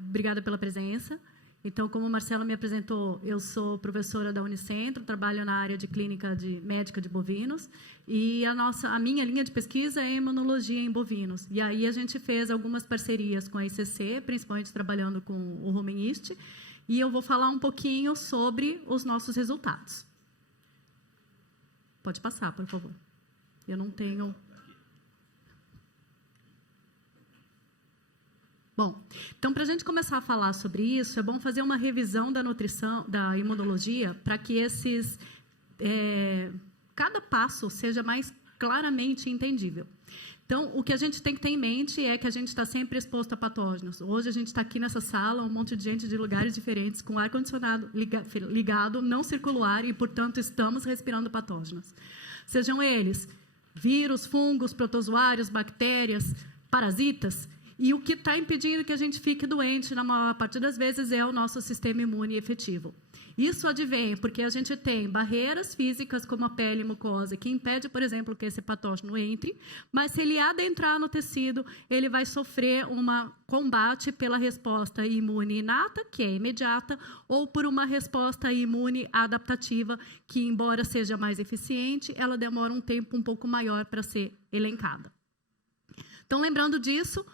Obrigada pela presença. Então, como a Marcela me apresentou, eu sou professora da Unicentro, trabalho na área de clínica médica de bovinos, e a minha linha de pesquisa é imunologia em bovinos. E aí a gente fez algumas parcerias com a ICC, principalmente trabalhando com o Rumen Yeast, e eu vou falar um pouquinho sobre os nossos resultados. Pode passar, por favor. Eu não tenho... Bom, então, para a gente começar a falar sobre isso, é bom fazer uma revisão da nutrição, da imunologia, para que cada passo seja mais claramente entendível. Então, o que a gente tem que ter em mente é que a gente está sempre exposto a patógenos. Hoje, a gente está aqui nessa sala, um monte de gente de lugares diferentes, com ar-condicionado ligado, não circula o ar, e, portanto, estamos respirando patógenos. Sejam eles vírus, fungos, protozoários, bactérias, parasitas. E o que está impedindo que a gente fique doente, na maior parte das vezes, é o nosso sistema imune efetivo. Isso advém porque a gente tem barreiras físicas, como a pele e mucosa, que impede, por exemplo, que esse patógeno entre, mas se ele adentrar no tecido, ele vai sofrer um combate pela resposta imune inata, que é imediata, ou por uma resposta imune adaptativa, que, embora seja mais eficiente, ela demora um tempo um pouco maior para ser elencada. Então, lembrando disso,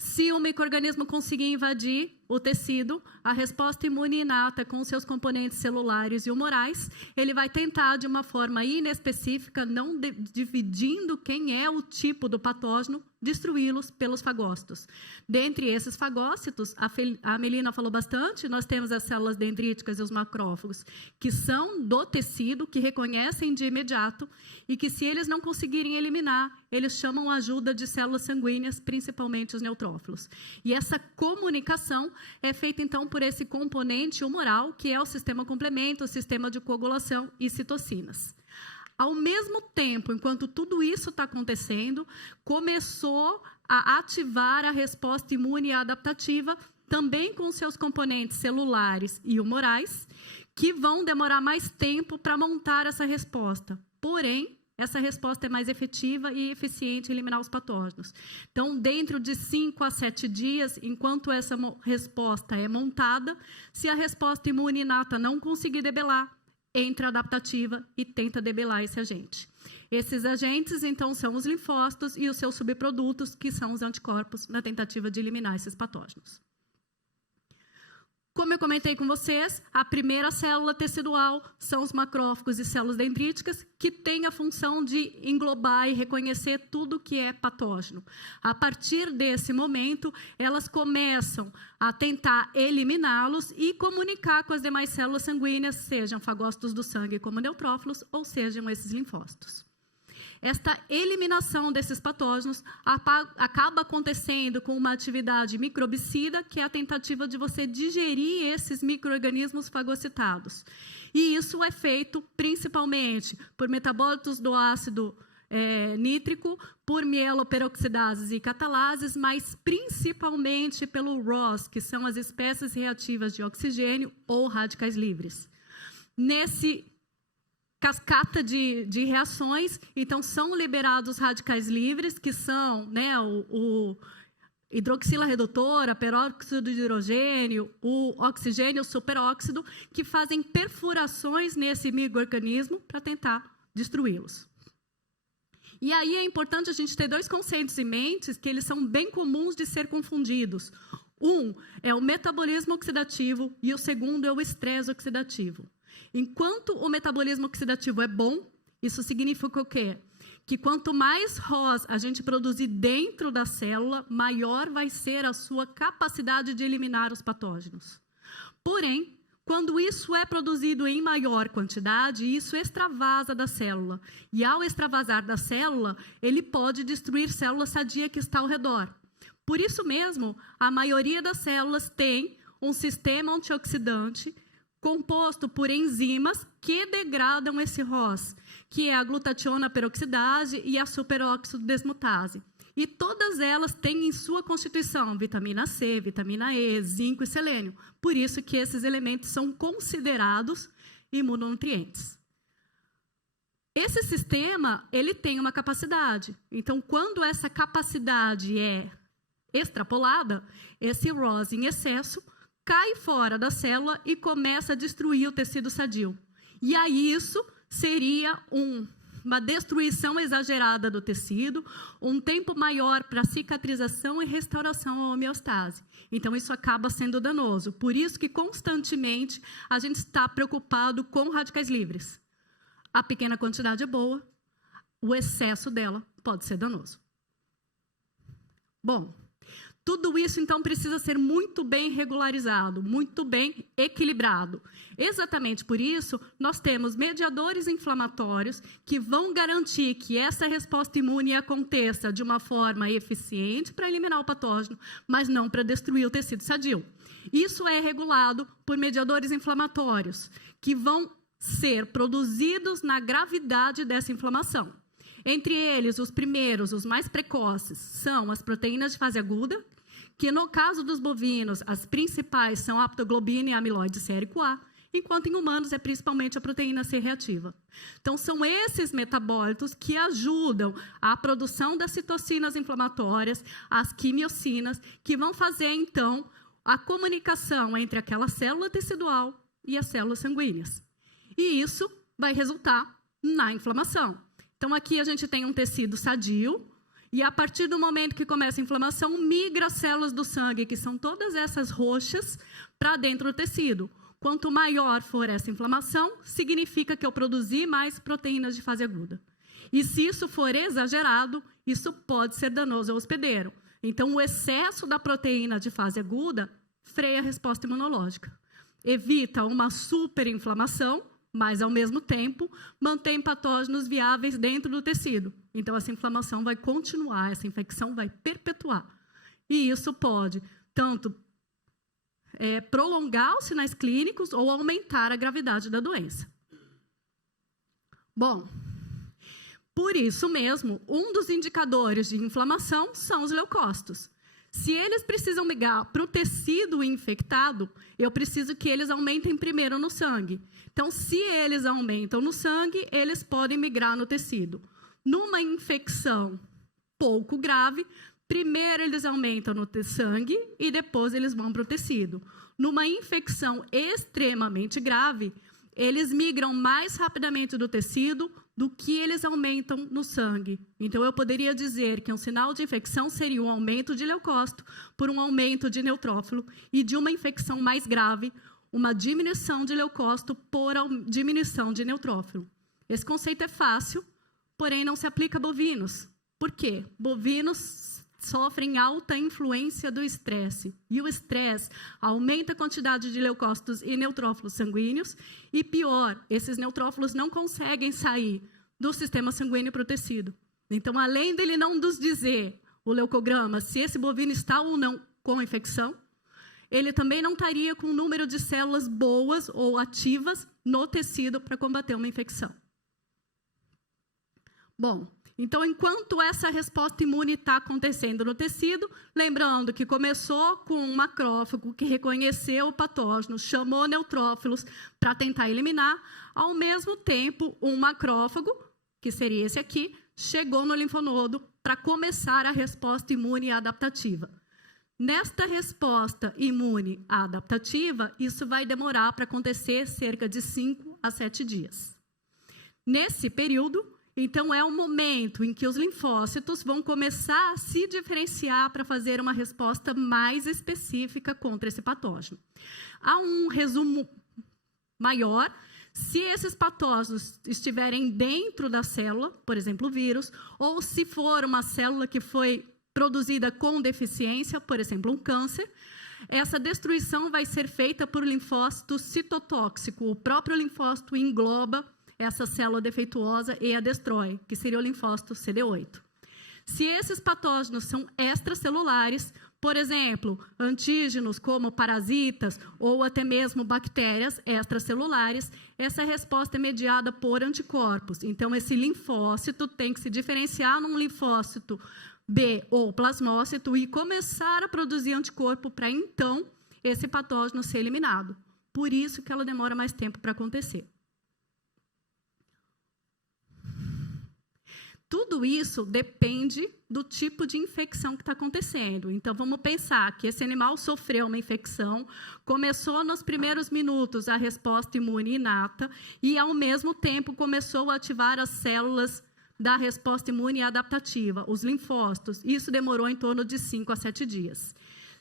se o micro-organismo conseguir invadir o tecido, a resposta imune inata com seus componentes celulares e humorais, ele vai tentar, de uma forma inespecífica, não dividindo quem é o tipo do patógeno, destruí-los pelos fagócitos. Dentre esses fagócitos, a Melina falou bastante, nós temos as células dendríticas e os macrófagos, que são do tecido, que reconhecem de imediato, e que, se eles não conseguirem eliminar, eles chamam a ajuda de células sanguíneas, principalmente os neutrófilos. E essa comunicação é feita, então, por esse componente humoral, que é o sistema complemento, o sistema de coagulação e citocinas. Ao mesmo tempo, enquanto tudo isso está acontecendo, começou a ativar a resposta imune adaptativa, também com seus componentes celulares e humorais, que vão demorar mais tempo para montar essa resposta. Porém, essa resposta é mais efetiva e eficiente em eliminar os patógenos. Então, dentro de 5 a 7 dias, enquanto essa resposta é montada, se a resposta imune inata não conseguir debelar, entra a adaptativa e tenta debelar esse agente. Esses agentes, então, são os linfócitos e os seus subprodutos, que são os anticorpos, na tentativa de eliminar esses patógenos. Como eu comentei com vocês, a primeira célula tecidual são os macrófagos e células dendríticas, que têm a função de englobar e reconhecer tudo que é patógeno. A partir desse momento, elas começam a tentar eliminá-los e comunicar com as demais células sanguíneas, sejam fagócitos do sangue como neutrófilos, ou sejam esses linfócitos. Esta eliminação desses patógenos acaba acontecendo com uma atividade microbicida, que é a tentativa de você digerir esses micro-organismos fagocitados. E isso é feito principalmente por metabólitos do ácido nítrico, por mieloperoxidases e catalases, mas principalmente pelo ROS, que são as espécies reativas de oxigênio ou radicais livres. Nesse cascata de reações, então são liberados radicais livres, que são o hidroxila redutora, peróxido de hidrogênio, o oxigênio, o superóxido, que fazem perfurações nesse micro-organismo para tentar destruí-los. E aí é importante a gente ter dois conceitos em mente, que eles são bem comuns de ser confundidos. Um é o metabolismo oxidativo e o segundo é o estresse oxidativo. Enquanto o metabolismo oxidativo é bom, isso significa o quê? Que quanto mais ROS a gente produzir dentro da célula, maior vai ser a sua capacidade de eliminar os patógenos. Porém, quando isso é produzido em maior quantidade, isso extravasa da célula. E ao extravasar da célula, ele pode destruir célula sadia que está ao redor. Por isso mesmo, a maioria das células tem um sistema antioxidante composto por enzimas que degradam esse ROS, que é a glutationa peroxidase e a superóxido desmutase. E todas elas têm em sua constituição vitamina C, vitamina E, zinco e selênio. Por isso que esses elementos são considerados imunonutrientes. Esse sistema, ele tem uma capacidade. Então, quando essa capacidade é extrapolada, esse ROS em excesso cai fora da célula e começa a destruir o tecido sadio. E aí isso seria uma destruição exagerada do tecido, um tempo maior para cicatrização e restauração à homeostase. Então, isso acaba sendo danoso. Por isso que, constantemente, a gente está preocupado com radicais livres. A pequena quantidade é boa, o excesso dela pode ser danoso. Bom, tudo isso, então, precisa ser muito bem regularizado, muito bem equilibrado. Exatamente por isso, nós temos mediadores inflamatórios que vão garantir que essa resposta imune aconteça de uma forma eficiente para eliminar o patógeno, mas não para destruir o tecido sadio. Isso é regulado por mediadores inflamatórios, que vão ser produzidos na gravidade dessa inflamação. Entre eles, os primeiros, os mais precoces, são as proteínas de fase aguda, que no caso dos bovinos, as principais são a aptoglobina e a amiloide sérico A, enquanto em humanos é principalmente a proteína C reativa. Então, são esses metabólitos que ajudam a produção das citocinas inflamatórias, as quimiocinas, que vão fazer, então, a comunicação entre aquela célula tecidual e as células sanguíneas. E isso vai resultar na inflamação. Então, aqui a gente tem um tecido sadio, e a partir do momento que começa a inflamação, migra as células do sangue, que são todas essas roxas, para dentro do tecido. Quanto maior for essa inflamação, significa que eu produzi mais proteínas de fase aguda. E se isso for exagerado, isso pode ser danoso ao hospedeiro. Então, o excesso da proteína de fase aguda freia a resposta imunológica. Evita uma superinflamação, mas, ao mesmo tempo, mantém patógenos viáveis dentro do tecido. Então, essa inflamação vai continuar, essa infecção vai perpetuar. E isso pode tanto prolongar os sinais clínicos ou aumentar a gravidade da doença. Bom, por isso mesmo, um dos indicadores de inflamação são os leucócitos. Se eles precisam migrar para o tecido infectado, eu preciso que eles aumentem primeiro no sangue. Então, se eles aumentam no sangue, eles podem migrar no tecido. Numa infecção pouco grave, primeiro eles aumentam no sangue e depois eles vão para o tecido. Numa infecção extremamente grave, eles migram mais rapidamente do tecido do que eles aumentam no sangue. Então, eu poderia dizer que um sinal de infecção seria um aumento de leucócito por um aumento de neutrófilo e de uma infecção mais grave, uma diminuição de leucócito por diminuição de neutrófilo. Esse conceito é fácil, porém não se aplica a bovinos. Por quê? Bovinos sofrem alta influência do estresse. E o estresse aumenta a quantidade de leucócitos e neutrófilos sanguíneos. E pior, esses neutrófilos não conseguem sair do sistema sanguíneo para o tecido. Então, além dele não nos dizer, o leucograma, se esse bovino está ou não com infecção, ele também não estaria com o número de células boas ou ativas no tecido para combater uma infecção. Bom, então, enquanto essa resposta imune está acontecendo no tecido, lembrando que começou com um macrófago que reconheceu o patógeno, chamou neutrófilos para tentar eliminar, ao mesmo tempo, um macrófago, que seria esse aqui, chegou no linfonodo para começar a resposta imune adaptativa. Nesta resposta imune adaptativa, isso vai demorar para acontecer cerca de 5 a 7 dias. Nesse período, então, é o momento em que os linfócitos vão começar a se diferenciar para fazer uma resposta mais específica contra esse patógeno. Há um resumo maior. Se esses patógenos estiverem dentro da célula, por exemplo, o vírus, ou se for uma célula que foi produzida com deficiência, por exemplo, um câncer, essa destruição vai ser feita por linfócito citotóxico. O próprio linfócito engloba essa célula defeituosa e a destrói, que seria o linfócito CD8. Se esses patógenos são extracelulares, por exemplo, antígenos como parasitas ou até mesmo bactérias extracelulares, essa resposta é mediada por anticorpos. Então, esse linfócito tem que se diferenciar num linfócito B ou plasmócito e começar a produzir anticorpo para, então, esse patógeno ser eliminado. Por isso que ela demora mais tempo para acontecer. Tudo isso depende do tipo de infecção que está acontecendo. Então, vamos pensar que esse animal sofreu uma infecção, começou nos primeiros minutos a resposta imune inata e, ao mesmo tempo, começou a ativar as células da resposta imune adaptativa, os linfócitos. Isso demorou em torno de 5 a 7 dias.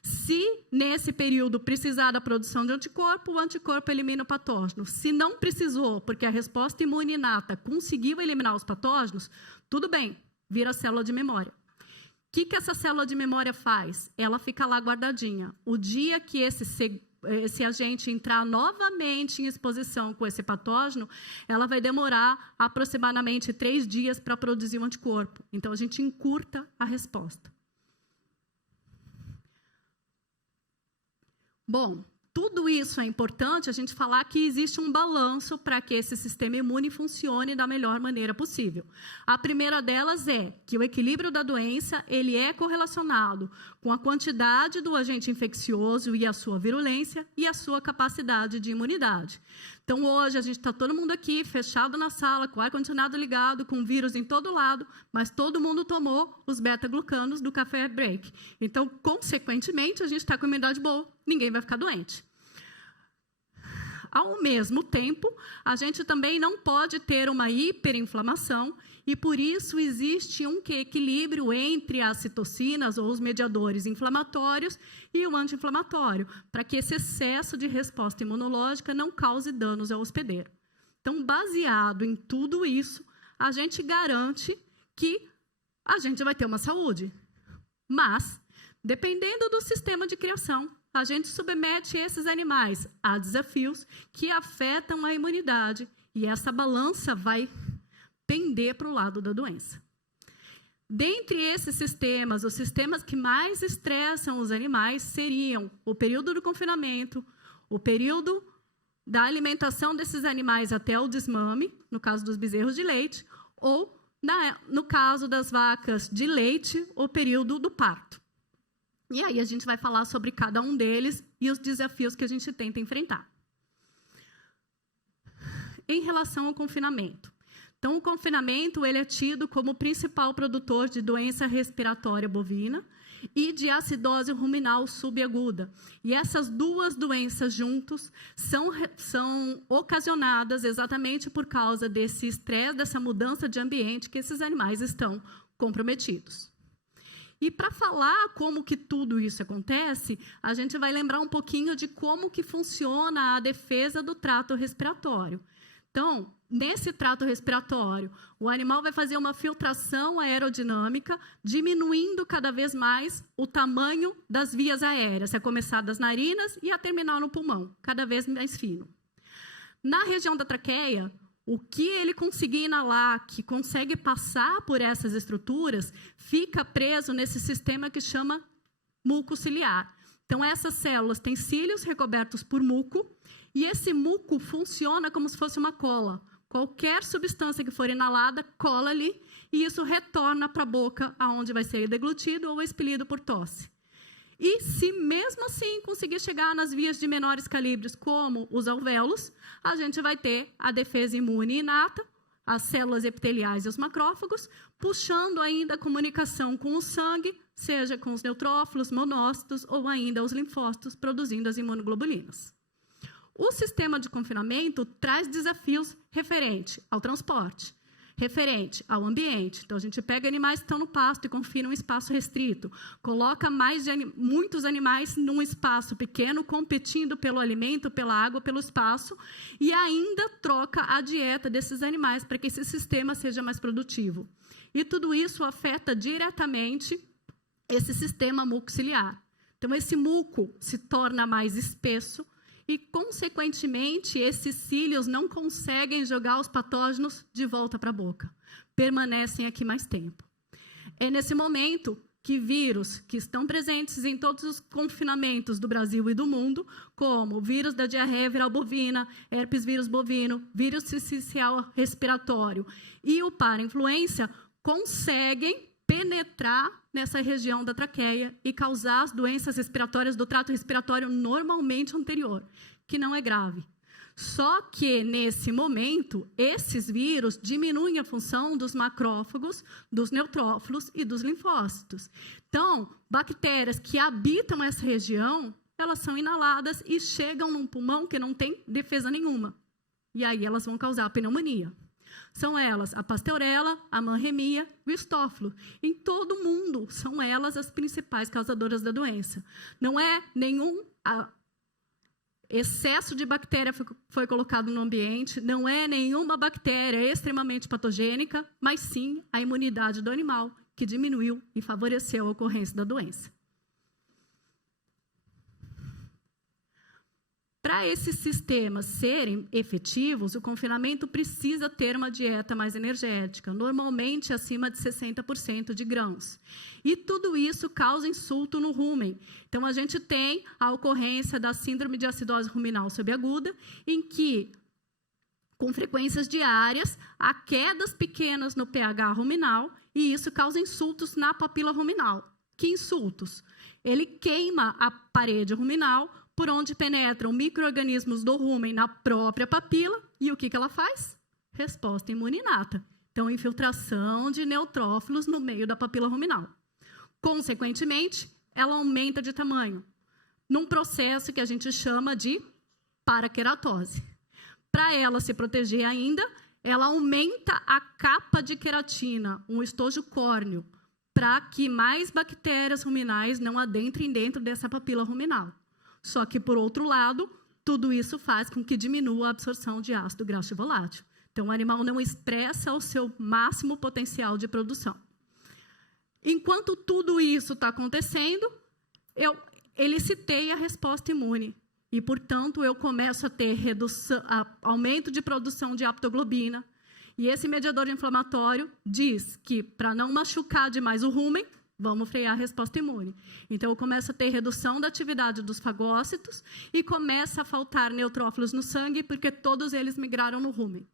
Se, nesse período, precisar da produção de anticorpo, o anticorpo elimina o patógeno. Se não precisou, porque a resposta imune inata conseguiu eliminar os patógenos, tudo bem, vira célula de memória. O que essa célula de memória faz? Ela fica lá guardadinha. O dia que esse agente entrar novamente em exposição com esse patógeno, ela vai demorar aproximadamente 3 dias para produzir o anticorpo. Então, a gente encurta a resposta. Bom, tudo isso é importante a gente falar que existe um balanço para que esse sistema imune funcione da melhor maneira possível. A primeira delas é que o equilíbrio da doença ele é correlacionado com a quantidade do agente infeccioso e a sua virulência e a sua capacidade de imunidade. Então, hoje, a gente está todo mundo aqui, fechado na sala, com o ar-condicionado ligado, com vírus em todo lado, mas todo mundo tomou os beta-glucanos do café break. Então, consequentemente, a gente está com imunidade boa, ninguém vai ficar doente. Ao mesmo tempo, a gente também não pode ter uma hiperinflamação e, por isso, existe um equilíbrio entre as citocinas ou os mediadores inflamatórios e o anti-inflamatório, para que esse excesso de resposta imunológica não cause danos ao hospedeiro. Então, baseado em tudo isso, a gente garante que a gente vai ter uma saúde. Mas, dependendo do sistema de criação, a gente submete esses animais a desafios que afetam a imunidade e essa balança vai pender para o lado da doença. Dentre esses sistemas, os sistemas que mais estressam os animais seriam o período do confinamento, o período da alimentação desses animais até o desmame, no caso dos bezerros de leite, ou, no caso das vacas de leite, o período do parto. E aí a gente vai falar sobre cada um deles e os desafios que a gente tenta enfrentar. Em relação ao confinamento. Então, o confinamento ele é tido como o principal produtor de doença respiratória bovina e de acidose ruminal subaguda. E essas duas doenças juntos são ocasionadas exatamente por causa desse estresse, dessa mudança de ambiente que esses animais estão comprometidos. E para falar como que tudo isso acontece, a gente vai lembrar um pouquinho de como que funciona a defesa do trato respiratório. Então, nesse trato respiratório, o animal vai fazer uma filtração aerodinâmica, diminuindo cada vez mais o tamanho das vias aéreas, a começar das narinas e a terminar no pulmão, cada vez mais fino. Na região da traqueia, o que ele conseguir inalar, que consegue passar por essas estruturas, fica preso nesse sistema que chama muco ciliar. Então, essas células têm cílios recobertos por muco, e esse muco funciona como se fosse uma cola. Qualquer substância que for inalada, cola ali, e isso retorna para a boca, aonde vai ser deglutido ou expelido por tosse. E se mesmo assim conseguir chegar nas vias de menores calibres, como os alvéolos, a gente vai ter a defesa imune inata, as células epiteliais e os macrófagos, puxando ainda a comunicação com o sangue, seja com os neutrófilos, monócitos ou ainda os linfócitos, produzindo as imunoglobulinas. O sistema de confinamento traz desafios referente ao transporte, referente ao ambiente. Então, a gente pega animais que estão no pasto e confina um espaço restrito, coloca muitos animais num espaço pequeno, competindo pelo alimento, pela água, pelo espaço, e ainda troca a dieta desses animais para que esse sistema seja mais produtivo. E tudo isso afeta diretamente esse sistema mucociliar. Então, esse muco se torna mais espesso, e, consequentemente, esses cílios não conseguem jogar os patógenos de volta para a boca. Permanecem aqui mais tempo. É nesse momento que vírus que estão presentes em todos os confinamentos do Brasil e do mundo, como o vírus da diarreia viral bovina, herpes vírus bovino, vírus sincicial respiratório e o parainfluenza, conseguem penetrar nessa região da traqueia e causar as doenças respiratórias do trato respiratório normalmente anterior, que não é grave. Só que, nesse momento, esses vírus diminuem a função dos macrófagos, dos neutrófilos e dos linfócitos. Então, bactérias que habitam essa região, elas são inaladas e chegam num pulmão que não tem defesa nenhuma. E aí elas vão causar pneumonia. São elas a Pasteurella, a Manremia e o Estófilo. Em todo o mundo, são elas as principais causadoras da doença. Não é nenhum excesso de bactéria foi colocado no ambiente, não é nenhuma bactéria extremamente patogênica, mas sim a imunidade do animal, que diminuiu e favoreceu a ocorrência da doença. Para esses sistemas serem efetivos, o confinamento precisa ter uma dieta mais energética, normalmente acima de 60% de grãos. E tudo isso causa insulto no rumen. Então, a gente tem a ocorrência da síndrome de acidose ruminal subaguda, em que, com frequências diárias, há quedas pequenas no pH ruminal, e isso causa insultos na papila ruminal. Que insultos? Ele queima a parede ruminal, por onde penetram micro-organismos do rumen na própria papila, e o que ela faz? Resposta imune inata. Então, infiltração de neutrófilos no meio da papila ruminal. Consequentemente, ela aumenta de tamanho, num processo que a gente chama de paraqueratose. Para ela se proteger ainda, ela aumenta a capa de queratina, um estojo córneo, para que mais bactérias ruminais não adentrem dentro dessa papila ruminal. Só que, por outro lado, tudo isso faz com que diminua a absorção de ácido graxo volátil. Então, o animal não expressa o seu máximo potencial de produção. Enquanto tudo isso está acontecendo, eu elicitei a resposta imune. E, portanto, eu começo a ter aumento de produção de aptoglobina. E esse mediador inflamatório diz que, para não machucar demais o rumen, vamos frear a resposta imune. Então, eu começo a ter redução da atividade dos fagócitos e começa a faltar neutrófilos no sangue, porque todos eles migraram no rumen.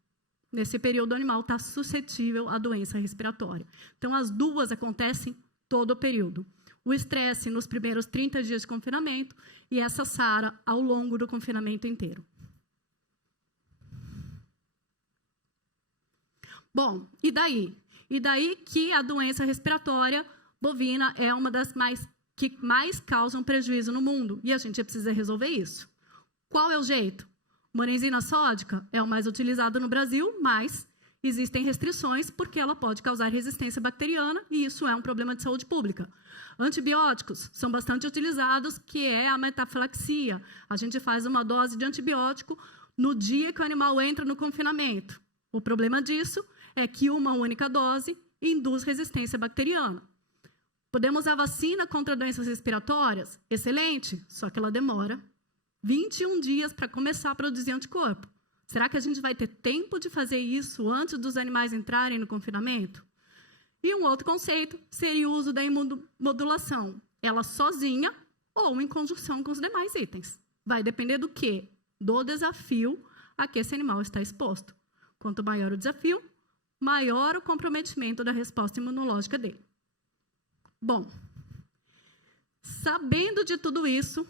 Nesse período, o animal está suscetível à doença respiratória. Então, as duas acontecem todo o período. O estresse nos primeiros 30 dias de confinamento e essa SARA ao longo do confinamento inteiro. Bom, e daí? E daí que a doença respiratória bovina é uma das que mais causam prejuízo no mundo. E a gente precisa resolver isso. Qual é o jeito? Monenzina sódica é o mais utilizado no Brasil, mas existem restrições porque ela pode causar resistência bacteriana e isso é um problema de saúde pública. Antibióticos são bastante utilizados, que é a metafilaxia. A gente faz uma dose de antibiótico no dia que o animal entra no confinamento. O problema disso é que uma única dose induz resistência bacteriana. Podemos usar vacina contra doenças respiratórias? Excelente, só que ela demora 21 dias para começar a produzir anticorpo. Será que a gente vai ter tempo de fazer isso antes dos animais entrarem no confinamento? E um outro conceito seria o uso da imunomodulação. Ela sozinha ou em conjunção com os demais itens. Vai depender do quê? Do desafio a que esse animal está exposto. Quanto maior o desafio, maior o comprometimento da resposta imunológica dele. Bom, sabendo de tudo isso,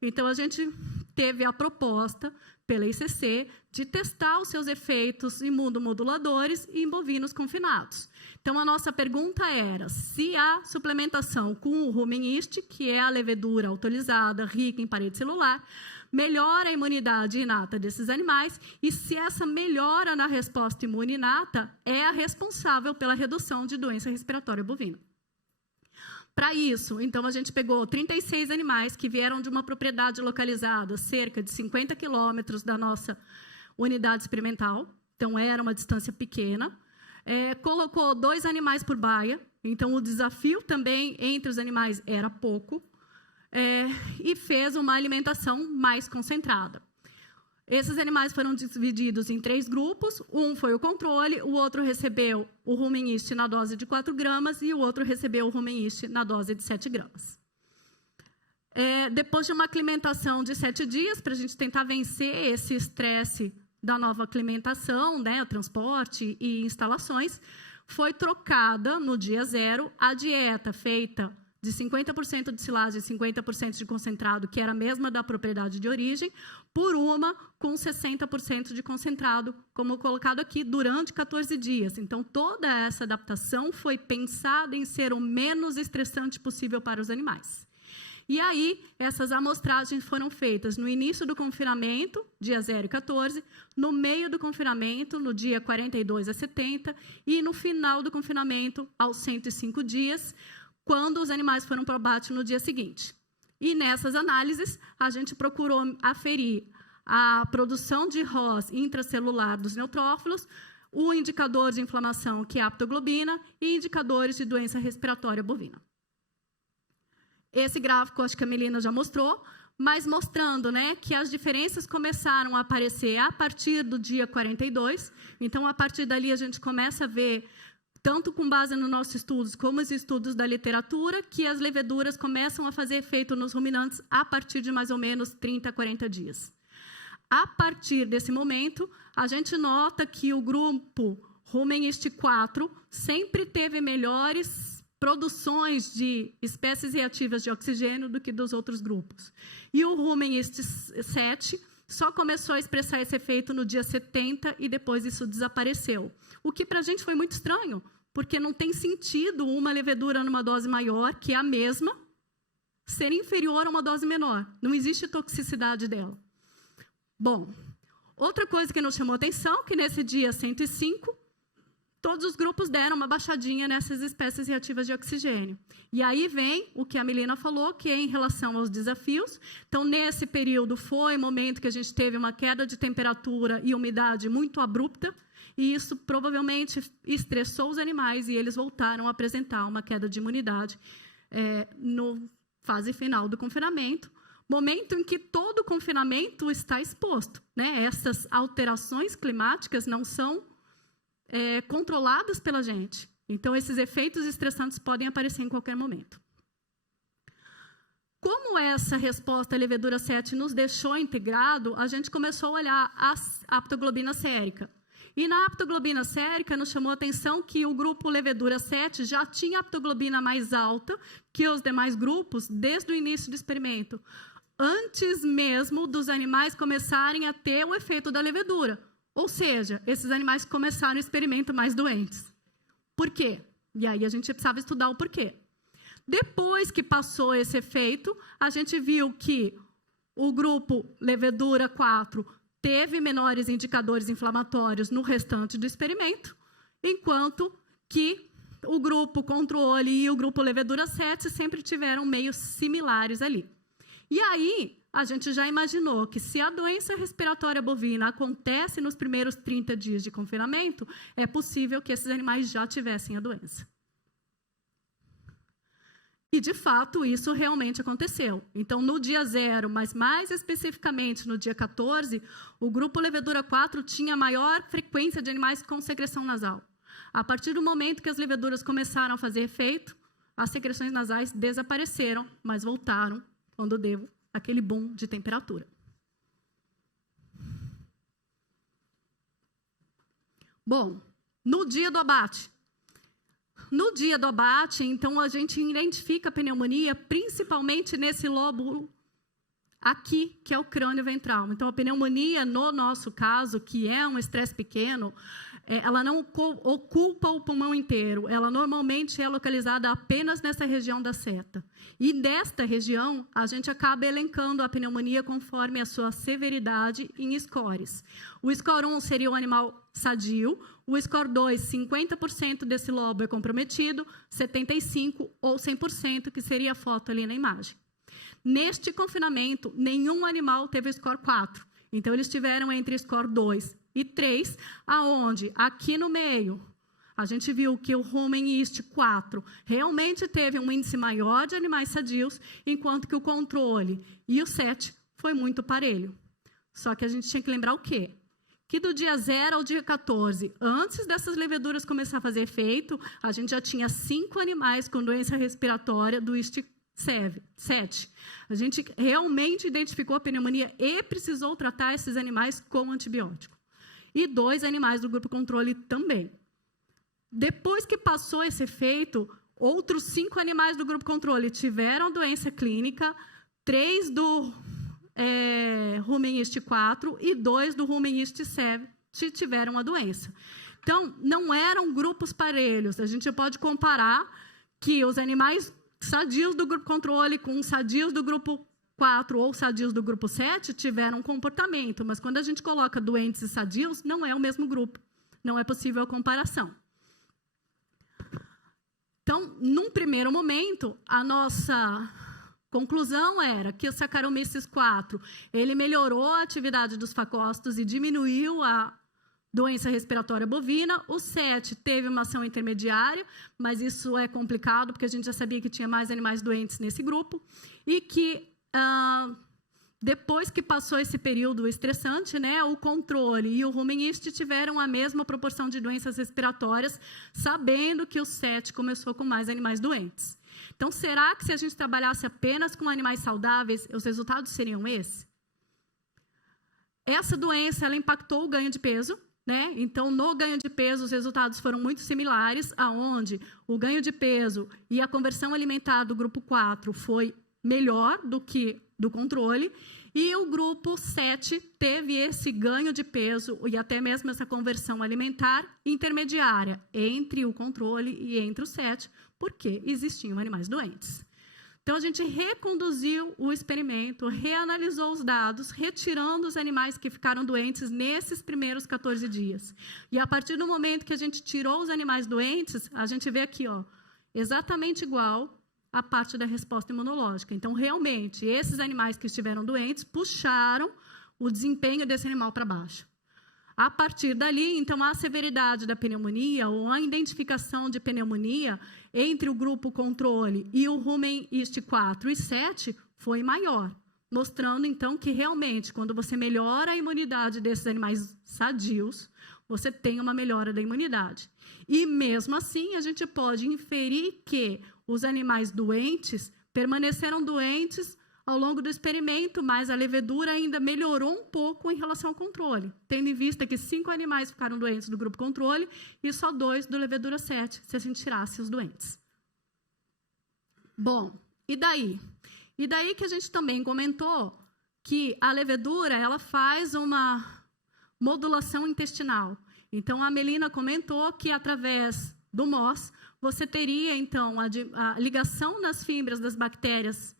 então a gente teve a proposta pela ICC de testar os seus efeitos imunomoduladores em bovinos confinados. Então, a nossa pergunta era se a suplementação com o rumen-yeast, que é a levedura autorizada, rica em parede celular, melhora a imunidade inata desses animais e se essa melhora na resposta imune inata é a responsável pela redução de doença respiratória bovina. Para isso, então, a gente pegou 36 animais que vieram de uma propriedade localizada cerca de 50 quilômetros da nossa unidade experimental, então era uma distância pequena, colocou 2 animais por baia, então o desafio também entre os animais era pouco, e fez uma alimentação mais concentrada. Esses animais foram divididos em 3 grupos, um foi o controle, o outro recebeu o rumen-yeast na dose de 4 gramas e o outro recebeu o rumen-yeast na dose de 7 gramas. Depois de uma aclimentação de 7 dias, para a gente tentar vencer esse estresse da nova aclimentação, né, transporte e instalações, foi trocada no dia 0 a dieta feita de 50% de silagem e 50% de concentrado, que era a mesma da propriedade de origem, por uma com 60% de concentrado, como colocado aqui, durante 14 dias. Então, toda essa adaptação foi pensada em ser o menos estressante possível para os animais. E aí, essas amostragens foram feitas no início do confinamento, dia 0 e 14, no meio do confinamento, no dia 42 a 70, e no final do confinamento, aos 105 dias, quando os animais foram para o abate no dia seguinte. E nessas análises, a gente procurou aferir a produção de ROS intracelular dos neutrófilos, o indicador de inflamação, que é a aptoglobina, e indicadores de doença respiratória bovina. Esse gráfico, acho que a Melina já mostrou, mas mostrando, né, que as diferenças começaram a aparecer a partir do dia 42. Então, a partir dali, a gente começa a ver, tanto com base nos nossos estudos, como os estudos da literatura, que as leveduras começam a fazer efeito nos ruminantes a partir de mais ou menos 30 a 40 dias. A partir desse momento, a gente nota que o grupo Rumen-Ist 4 sempre teve melhores produções de espécies reativas de oxigênio do que dos outros grupos. E o Rumen-Ist 7 só começou a expressar esse efeito no dia 70 e depois isso desapareceu. O que para a gente foi muito estranho, porque não tem sentido uma levedura numa dose maior, que é a mesma, ser inferior a uma dose menor. Não existe toxicidade dela. Bom, outra coisa que nos chamou atenção, que nesse dia 105, todos os grupos deram uma baixadinha nessas espécies reativas de oxigênio. E aí vem o que a Melina falou, que é em relação aos desafios. Então, nesse período, foi o momento que a gente teve uma queda de temperatura e umidade muito abrupta, e isso provavelmente estressou os animais e eles voltaram a apresentar uma queda de imunidade no fase final do confinamento, momento em que todo o confinamento está exposto, né? Essas alterações climáticas não são controladas pela gente. Então, esses efeitos estressantes podem aparecer em qualquer momento. Como essa resposta à levedura 7 nos deixou integrado, a gente começou a olhar a aptoglobina sérica. E na aptoglobina sérica, nos chamou a atenção que o grupo levedura 7 já tinha aptoglobina mais alta que os demais grupos desde o início do experimento, antes mesmo dos animais começarem a ter o efeito da levedura. Ou seja, esses animais começaram o experimento mais doentes. Por quê? E aí a gente precisava estudar o porquê. Depois que passou esse efeito, a gente viu que o grupo levedura 4 teve menores indicadores inflamatórios no restante do experimento, enquanto que o grupo controle e o grupo levedura 7 sempre tiveram meios similares ali. E aí, a gente já imaginou que se a doença respiratória bovina acontece nos primeiros 30 dias de confinamento, é possível que esses animais já tivessem a doença. E, de fato, isso realmente aconteceu. Então, no dia 0, mas mais especificamente no dia 14, o grupo levedura 4 tinha maior frequência de animais com secreção nasal. A partir do momento que as leveduras começaram a fazer efeito, as secreções nasais desapareceram, mas voltaram quando deu aquele boom de temperatura. Bom, no dia do abate. No dia do abate, então, a gente identifica a pneumonia principalmente nesse lóbulo aqui, que é o crânio ventral. Então, a pneumonia, no nosso caso, que é um estresse pequeno, ela não ocupa o pulmão inteiro. Ela normalmente é localizada apenas nessa região da seta. E desta região, a gente acaba elencando a pneumonia conforme a sua severidade em scores. O score 1 seria o animal sadio, o score 2, 50% desse lobo é comprometido, 75% ou 100%, que seria a foto ali na imagem. Neste confinamento, nenhum animal teve score 4. Então, eles tiveram entre score 2 e 3, aonde, aqui no meio, a gente viu que o Rumen-Ist 4 realmente teve um índice maior de animais sadios, enquanto que o controle e o 7 foi muito parelho. Só que a gente tinha que lembrar o quê? Que do dia 0 ao dia 14, antes dessas leveduras começar a fazer efeito, a gente já tinha 5 animais com doença respiratória do Ist 7. A gente realmente identificou a pneumonia e precisou tratar esses animais com antibiótico. E 2 animais do grupo controle também. Depois que passou esse efeito, Outros 5 animais do grupo controle tiveram doença clínica, 3 do rumen yeast 4 e 2 do rumen yeast 7 tiveram a doença. Então, não eram grupos parelhos. A gente pode comparar que os animais sadios do grupo controle com sadios do grupo 4 ou sadios do grupo 7 tiveram um comportamento, mas quando a gente coloca doentes e sadios, não é o mesmo grupo. Não é possível a comparação. Então, num primeiro momento, a nossa conclusão era que o Saccharomyces 4, ele melhorou a atividade dos facócitos e diminuiu a doença respiratória bovina. O 7 teve uma ação intermediária, mas isso é complicado, porque a gente já sabia que tinha mais animais doentes nesse grupo. E que, depois que passou esse período estressante, né, o controle e o rumen yeast tiveram a mesma proporção de doenças respiratórias, sabendo que o 7 começou com mais animais doentes. Então, será que se a gente trabalhasse apenas com animais saudáveis, os resultados seriam esses? Essa doença, ela impactou o ganho de peso, né? Então, no ganho de peso, os resultados foram muito similares, aonde o ganho de peso e a conversão alimentar do grupo 4 foi melhor do que do controle, e o grupo 7 teve esse ganho de peso e até mesmo essa conversão alimentar intermediária entre o controle e entre o 7, porque existiam animais doentes. Então, a gente reconduziu o experimento, reanalisou os dados, retirando os animais que ficaram doentes nesses primeiros 14 dias. E, a partir do momento que a gente tirou os animais doentes, a gente vê aqui, ó, exatamente igual a parte da resposta imunológica. Então, realmente, esses animais que estiveram doentes puxaram o desempenho desse animal para baixo. A partir dali, então, a severidade da pneumonia ou a identificação de pneumonia entre o grupo controle e o rumen yeast 4 e 7 foi maior, mostrando, então, que realmente, quando você melhora a imunidade desses animais sadios, você tem uma melhora da imunidade. E, mesmo assim, a gente pode inferir que os animais doentes permaneceram doentes ao longo do experimento, mas a levedura ainda melhorou um pouco em relação ao controle, tendo em vista que 5 animais ficaram doentes do grupo controle e só 2 do levedura 7, se a gente tirasse os doentes. Bom, e daí? E daí que a gente também comentou que a levedura, ela faz uma modulação intestinal. Então, a Melina comentou que, através do MOS, você teria, então, a ligação nas fibras das bactérias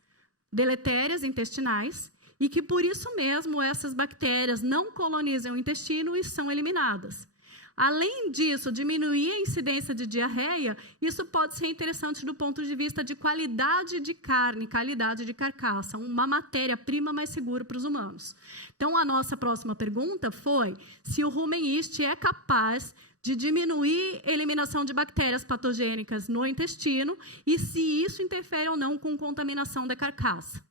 deletérias intestinais e que, por isso mesmo, essas bactérias não colonizam o intestino e são eliminadas. Além disso, diminuir a incidência de diarreia, isso pode ser interessante do ponto de vista de qualidade de carne, qualidade de carcaça, uma matéria-prima mais segura para os humanos. Então, a nossa próxima pergunta foi se o rumen yeast é capaz de diminuir a eliminação de bactérias patogênicas no intestino e se isso interfere ou não com contaminação da carcaça.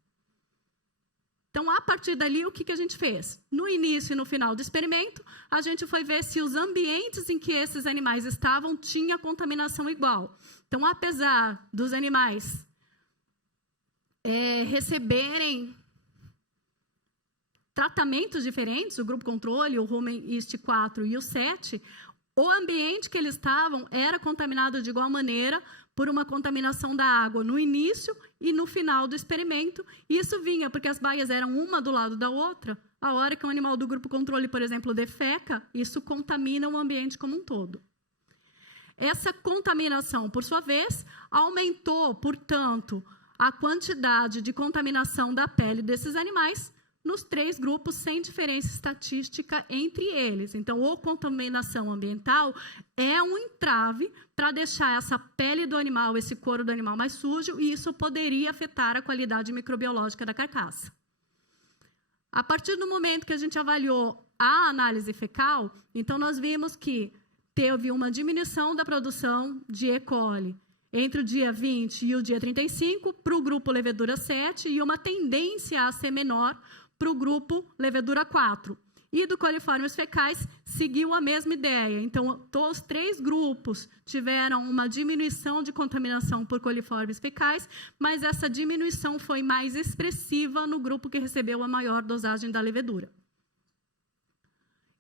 Então, a partir dali, o que a gente fez? No início e no final do experimento, a gente foi ver se os ambientes em que esses animais estavam tinham contaminação igual. Então, apesar dos animais receberem tratamentos diferentes, o grupo controle, o rumen yeast 4 e o 7, o ambiente que eles estavam era contaminado de igual maneira por uma contaminação da água no início e no final do experimento. Isso vinha porque as baias eram uma do lado da outra. A hora que um animal do grupo controle, por exemplo, defeca, isso contamina o ambiente como um todo. Essa contaminação, por sua vez, aumentou, portanto, a quantidade de contaminação da pele desses animais nos 3 grupos, sem diferença estatística entre eles. Então, a contaminação ambiental é um entrave para deixar essa pele do animal, esse couro do animal mais sujo, e isso poderia afetar a qualidade microbiológica da carcaça. A partir do momento que a gente avaliou a análise fecal, então nós vimos que teve uma diminuição da produção de E. coli entre o dia 20 e o dia 35 para o grupo levedura 7 e uma tendência a ser menor para o grupo levedura 4. E do coliformes fecais seguiu a mesma ideia. Então, os 3 grupos tiveram uma diminuição de contaminação por coliformes fecais, mas essa diminuição foi mais expressiva no grupo que recebeu a maior dosagem da levedura.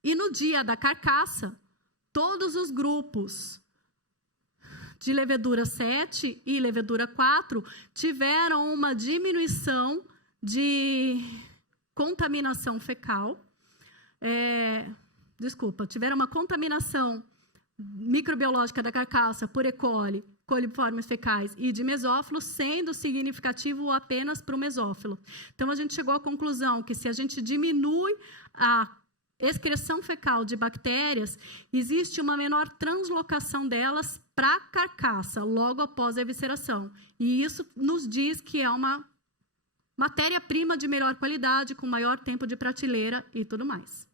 E no dia da carcaça, todos os grupos de levedura 7 e levedura 4 tiveram uma diminuição de contaminação fecal. Tiveram uma contaminação microbiológica da carcaça por E. coli, coliformes fecais e de mesófilo, sendo significativo apenas para o mesófilo. Então, a gente chegou à conclusão que se a gente diminui a excreção fecal de bactérias, existe uma menor translocação delas para a carcaça, logo após a evisceração. E isso nos diz que é uma matéria-prima de melhor qualidade, com maior tempo de prateleira e tudo mais.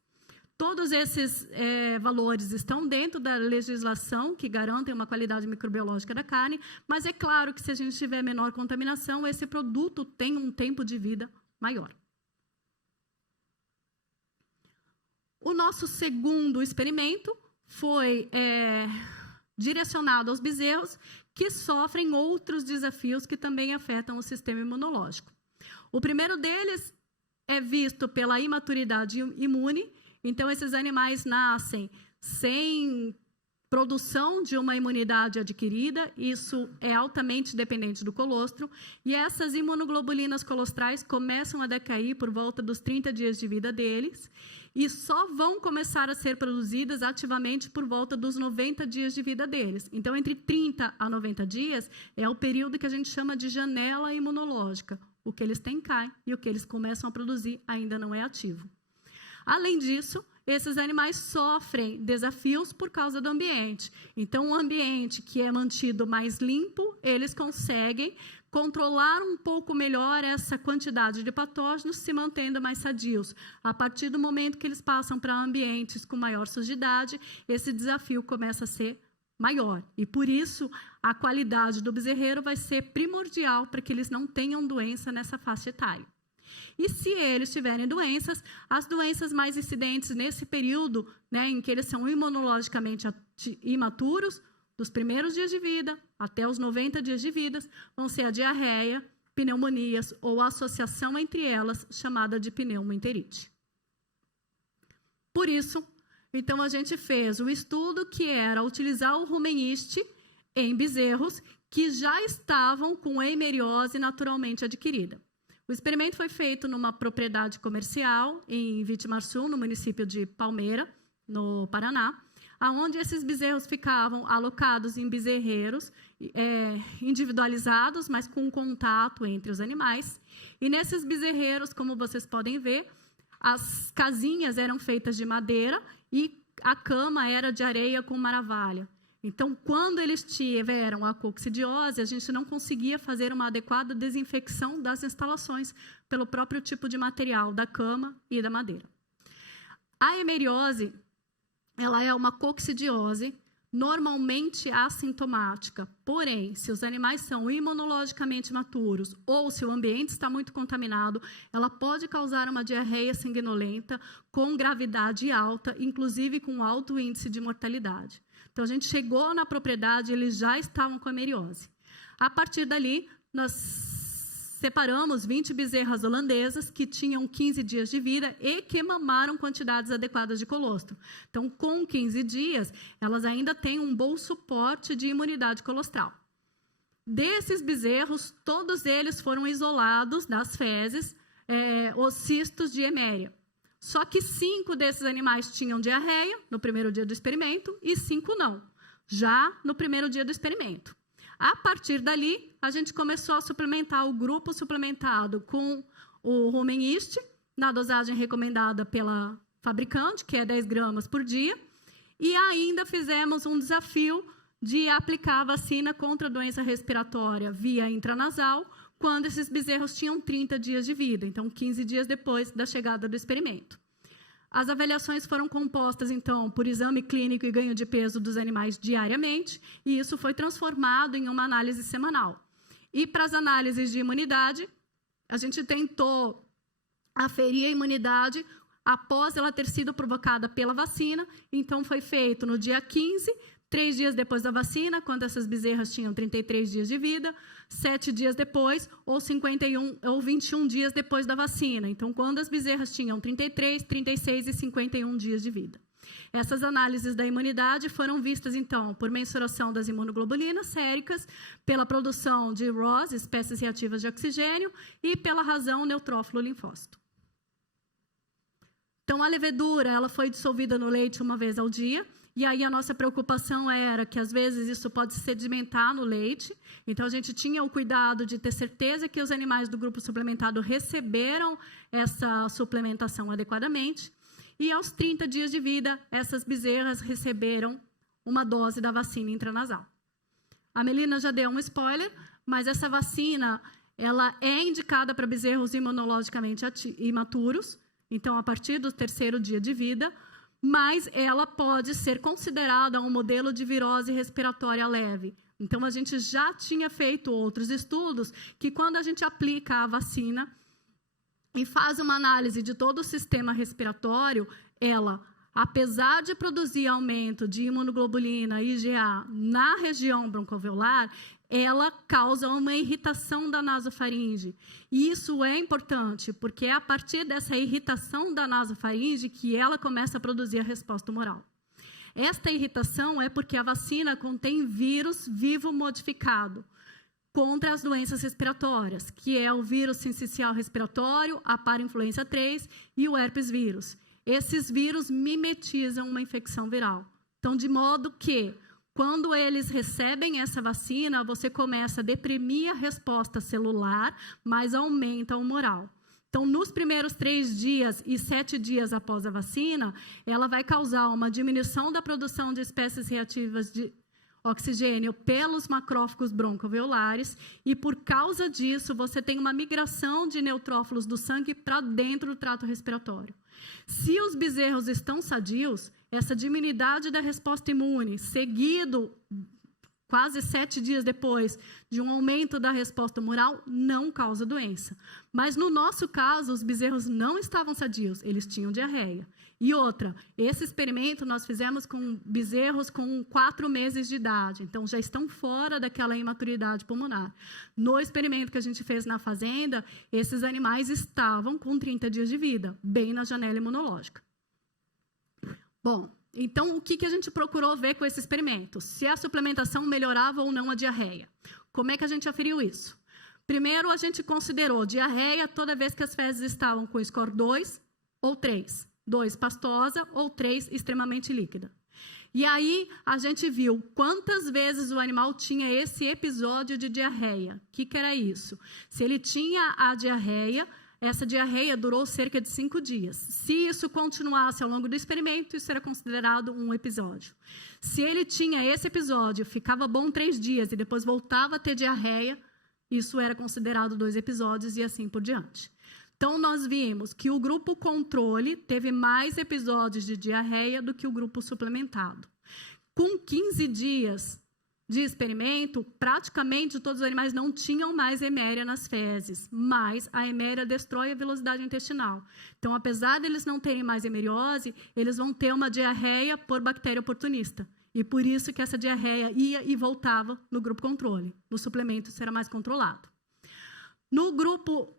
Todos esses valores estão dentro da legislação que garantem uma qualidade microbiológica da carne, mas é claro que se a gente tiver menor contaminação, esse produto tem um tempo de vida maior. O nosso segundo experimento foi direcionado aos bezerros que sofrem outros desafios que também afetam o sistema imunológico. O primeiro deles é visto pela imaturidade imune. Então, esses animais nascem sem produção de uma imunidade adquirida, isso é altamente dependente do colostro, e essas imunoglobulinas colostrais começam a decair por volta dos 30 dias de vida deles, e só vão começar a ser produzidas ativamente por volta dos 90 dias de vida deles. Então, entre 30 a 90 dias é o período que a gente chama de janela imunológica. O que eles têm cai, e o que eles começam a produzir ainda não é ativo. Além disso, esses animais sofrem desafios por causa do ambiente. Então, o ambiente que é mantido mais limpo, eles conseguem controlar um pouco melhor essa quantidade de patógenos, se mantendo mais sadios. A partir do momento que eles passam para ambientes com maior sujidade, esse desafio começa a ser maior. E, por isso, a qualidade do bezerreiro vai ser primordial para que eles não tenham doença nessa faixa etária. E se eles tiverem doenças, as doenças mais incidentes nesse período, em que eles são imunologicamente imaturos, dos primeiros dias de vida até os 90 dias de vida, vão ser a diarreia, pneumonias ou a associação entre elas, chamada de pneumoenterite. Por isso, então, a gente fez o estudo que era utilizar o rumeniste em bezerros que já estavam com hemeriose naturalmente adquirida. O experimento foi feito numa propriedade comercial em Vitimarçu, no município de Palmeira, no Paraná, onde esses bezerros ficavam alocados em bezerreiros individualizados, mas com contato entre os animais. E nesses bezerreiros, como vocês podem ver, as casinhas eram feitas de madeira e a cama era de areia com maravalha. Então, quando eles tiveram a coccidiose, a gente não conseguia fazer uma adequada desinfecção das instalações pelo próprio tipo de material da cama e da madeira. A hemeriose, ela é uma coccidiose normalmente assintomática. Porém, se os animais são imunologicamente maturos ou se o ambiente está muito contaminado, ela pode causar uma diarreia sanguinolenta com gravidade alta, inclusive com alto índice de mortalidade. Então, a gente chegou na propriedade, eles já estavam com hemeriose. A partir dali, nós separamos 20 bezerras holandesas que tinham 15 dias de vida e que mamaram quantidades adequadas de colostro. Então, com 15 dias, elas ainda têm um bom suporte de imunidade colostral. Desses bezerros, todos eles foram isolados das fezes, os cistos de Eméria. Só que 5 desses animais tinham diarreia no primeiro dia do experimento e 5 não, já no primeiro dia do experimento. A partir dali, a gente começou a suplementar o grupo suplementado com o rumeniste, na dosagem recomendada pela fabricante, que é 10 gramas por dia, e ainda fizemos um desafio de aplicar a vacina contra a doença respiratória via intranasal, quando esses bezerros tinham 30 dias de vida, então 15 dias depois da chegada do experimento. As avaliações foram compostas, então, por exame clínico e ganho de peso dos animais diariamente, e isso foi transformado em uma análise semanal. E para as análises de imunidade, a gente tentou aferir a imunidade após ela ter sido provocada pela vacina, então foi feito no dia 15, 3 dias depois da vacina, quando essas bezerras tinham 33 dias de vida, 7 dias depois, ou 21 dias depois da vacina. Então, quando as bezerras tinham 33, 36 e 51 dias de vida. Essas análises da imunidade foram vistas, então, por mensuração das imunoglobulinas séricas, pela produção de ROS, espécies reativas de oxigênio, e pela razão neutrófilo linfócito. Então, a levedura ela foi dissolvida no leite uma vez ao dia, e aí a nossa preocupação era que, às vezes, isso pode sedimentar no leite. Então, a gente tinha o cuidado de ter certeza que os animais do grupo suplementado receberam essa suplementação adequadamente. E, aos 30 dias de vida, essas bezerras receberam uma dose da vacina intranasal. A Melina já deu um spoiler, mas essa vacina ela é indicada para bezerros imunologicamente imaturos, então, a partir do 3º dia de vida, mas ela pode ser considerada um modelo de virose respiratória leve. Então, a gente já tinha feito outros estudos que, quando a gente aplica a vacina e faz uma análise de todo o sistema respiratório, ela, apesar de produzir aumento de imunoglobulina IgA na região broncoalveolar, ela causa uma irritação da nasofaringe. E isso é importante, porque é a partir dessa irritação da nasofaringe que ela começa a produzir a resposta humoral. Esta irritação é porque a vacina contém vírus vivo modificado contra as doenças respiratórias, que é o vírus sincicial respiratório, a parainfluenza 3 e o herpes vírus. Esses vírus mimetizam uma infecção viral. Então, de modo que, quando eles recebem essa vacina, você começa a deprimir a resposta celular, mas aumenta o humoral. Então, nos primeiros 3 dias e 7 dias após a vacina, ela vai causar uma diminuição da produção de espécies reativas de oxigênio pelos macrófagos broncoalveolares e, por causa disso, você tem uma migração de neutrófilos do sangue para dentro do trato respiratório. Se os bezerros estão sadios, essa diminuidade da resposta imune, seguido quase 7 dias depois de um aumento da resposta humoral, não causa doença. Mas, no nosso caso, os bezerros não estavam sadios, eles tinham diarreia. E outra, esse experimento nós fizemos com bezerros com 4 meses de idade, então já estão fora daquela imaturidade pulmonar. No experimento que a gente fez na fazenda, esses animais estavam com 30 dias de vida, bem na janela imunológica. Bom, então, o que a gente procurou ver com esse experimento? Se a suplementação melhorava ou não a diarreia. Como é que a gente aferiu isso? Primeiro, a gente considerou diarreia toda vez que as fezes estavam com score 2 ou 3. 2 pastosa ou 3 extremamente líquida. E aí, a gente viu quantas vezes o animal tinha esse episódio de diarreia. O que era isso? Se ele tinha a diarreia, essa diarreia durou cerca de 5 dias. Se isso continuasse ao longo do experimento, isso era considerado um episódio. Se ele tinha esse episódio, ficava bom 3 dias e depois voltava a ter diarreia, isso era considerado 2 episódios e assim por diante. Então, nós vimos que o grupo controle teve mais episódios de diarreia do que o grupo suplementado. Com 15 dias de experimento, praticamente todos os animais não tinham mais heméria nas fezes, mas a heméria destrói a velocidade intestinal. Então, apesar de eles não terem mais hemeriose, eles vão ter uma diarreia por bactéria oportunista. E por isso que essa diarreia ia e voltava no grupo controle. No suplemento, isso era mais controlado. No grupo,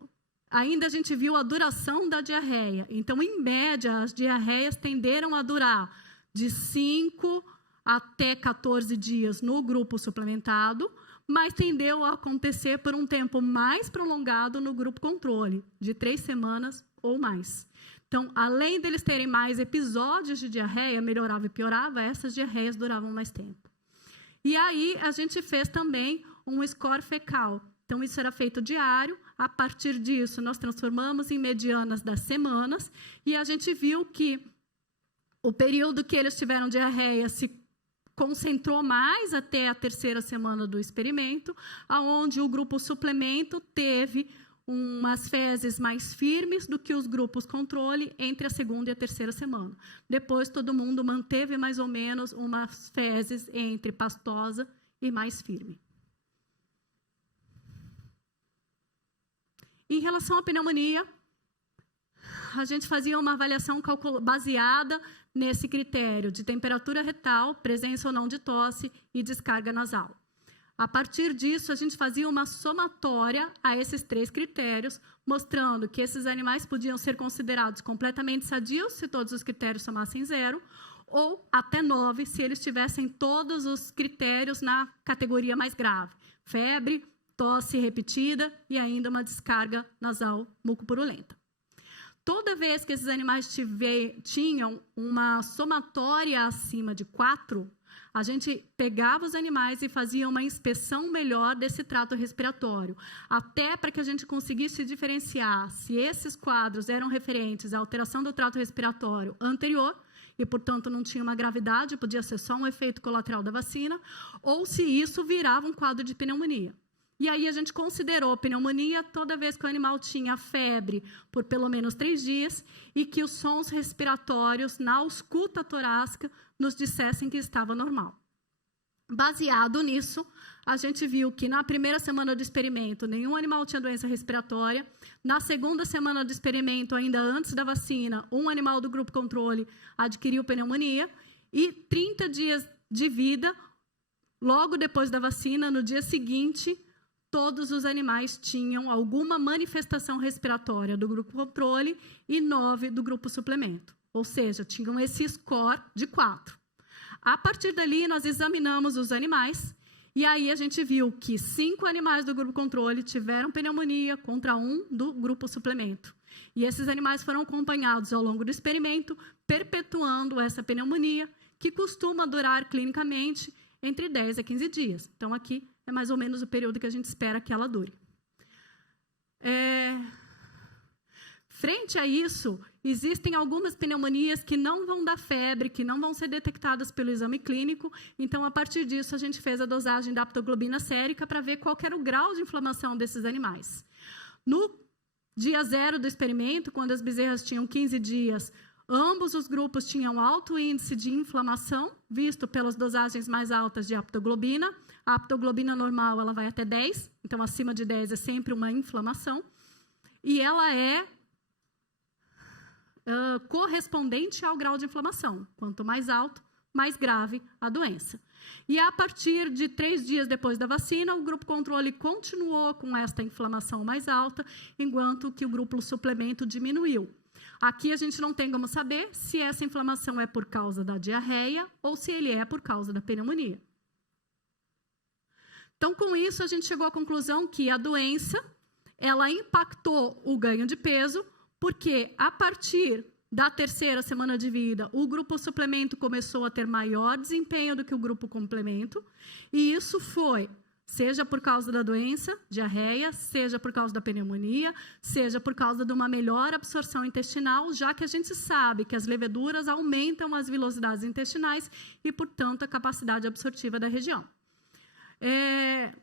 ainda a gente viu a duração da diarreia. Então, em média, as diarreias tenderam a durar de 5 até 14 dias no grupo suplementado, mas tendeu a acontecer por um tempo mais prolongado no grupo controle, de 3 semanas ou mais. Então, além deles terem mais episódios de diarreia, melhorava e piorava, essas diarreias duravam mais tempo. E aí, a gente fez também um score fecal. Então, isso era feito diário. A partir disso, nós transformamos em medianas das semanas e a gente viu que o período que eles tiveram diarreia se concentrou mais até a 3ª semana do experimento, onde o grupo suplemento teve umas fezes mais firmes do que os grupos controle entre a 2ª e a 3ª semana. Depois, todo mundo manteve mais ou menos umas fezes entre pastosa e mais firme. Em relação à pneumonia, a gente fazia uma avaliação baseada nesse critério de temperatura retal, presença ou não de tosse e descarga nasal. A partir disso, a gente fazia uma somatória a esses 3 critérios, mostrando que esses animais podiam ser considerados completamente sadios se todos os critérios somassem 0, ou até 9, se eles tivessem todos os critérios na categoria mais grave. Febre, tosse repetida e ainda uma descarga nasal mucopurulenta. Toda vez que esses animais tinham uma somatória acima de 4, a gente pegava os animais e fazia uma inspeção melhor desse trato respiratório, até para que a gente conseguisse diferenciar se esses quadros eram referentes à alteração do trato respiratório anterior, e, portanto, não tinha uma gravidade, podia ser só um efeito colateral da vacina, ou se isso virava um quadro de pneumonia. E aí a gente considerou pneumonia toda vez que o animal tinha febre por pelo menos 3 dias e que os sons respiratórios na ausculta torácica nos dissessem que estava normal. Baseado nisso, a gente viu que na primeira semana do experimento, nenhum animal tinha doença respiratória. Na segunda semana do experimento, ainda antes da vacina, um animal do grupo controle adquiriu pneumonia. E 30 dias de vida, logo depois da vacina, no dia seguinte, todos os animais tinham alguma manifestação respiratória do grupo controle e 9 do grupo suplemento. Ou seja, tinham esse score de 4. A partir dali, nós examinamos os animais e aí a gente viu que 5 animais do grupo controle tiveram pneumonia contra 1 do grupo suplemento. E esses animais foram acompanhados ao longo do experimento, perpetuando essa pneumonia, que costuma durar clinicamente entre 10 a 15 dias. Então, aqui é mais ou menos o período que a gente espera que ela dure. Frente a isso, existem algumas pneumonias que não vão dar febre, que não vão ser detectadas pelo exame clínico. Então, a partir disso, a gente fez a dosagem da aptoglobina sérica para ver qual era o grau de inflamação desses animais. No dia 0 do experimento, quando as bezerras tinham 15 dias, ambos os grupos tinham alto índice de inflamação, visto pelas dosagens mais altas de aptoglobina. A aptoglobina normal ela vai até 10, então acima de 10 é sempre uma inflamação. E ela é correspondente ao grau de inflamação. Quanto mais alto, mais grave a doença. E a partir de 3 dias depois da vacina, o grupo controle continuou com esta inflamação mais alta, enquanto que o grupo suplemento diminuiu. Aqui a gente não tem como saber se essa inflamação é por causa da diarreia ou se ele é por causa da pneumonia. Então, com isso, a gente chegou à conclusão que a doença ela impactou o ganho de peso, porque a partir da 3ª semana de vida, o grupo suplemento começou a ter maior desempenho do que o grupo complemento, e isso foi, seja por causa da doença, diarreia, seja por causa da pneumonia, seja por causa de uma melhor absorção intestinal, já que a gente sabe que as leveduras aumentam as velocidades intestinais e, portanto, a capacidade absortiva da região.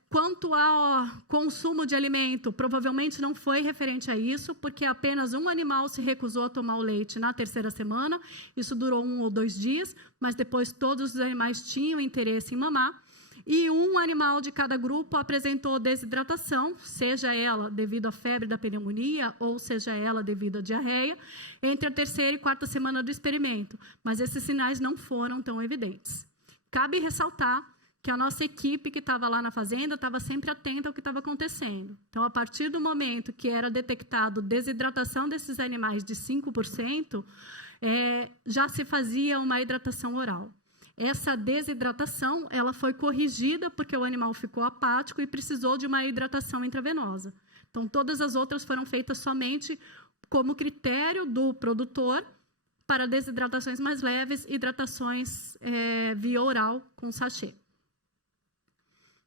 Quanto ao consumo de alimento, provavelmente não foi referente a isso, porque apenas um animal se recusou a tomar o leite na 3ª semana. Isso durou 1 ou 2 dias, mas depois todos os animais tinham interesse em mamar. E um animal de cada grupo apresentou desidratação, seja ela devido à febre da pneumonia ou seja ela devido à diarreia, entre a 3ª e 4ª semana do experimento. Mas esses sinais não foram tão evidentes. Cabe ressaltar que a nossa equipe que estava lá na fazenda estava sempre atenta ao que estava acontecendo. Então, a partir do momento que era detectado desidratação desses animais de 5%, já se fazia uma hidratação oral. Essa desidratação ela foi corrigida porque o animal ficou apático e precisou de uma hidratação intravenosa. Então, todas as outras foram feitas somente como critério do produtor para desidratações mais leves, hidratações via oral com sachê.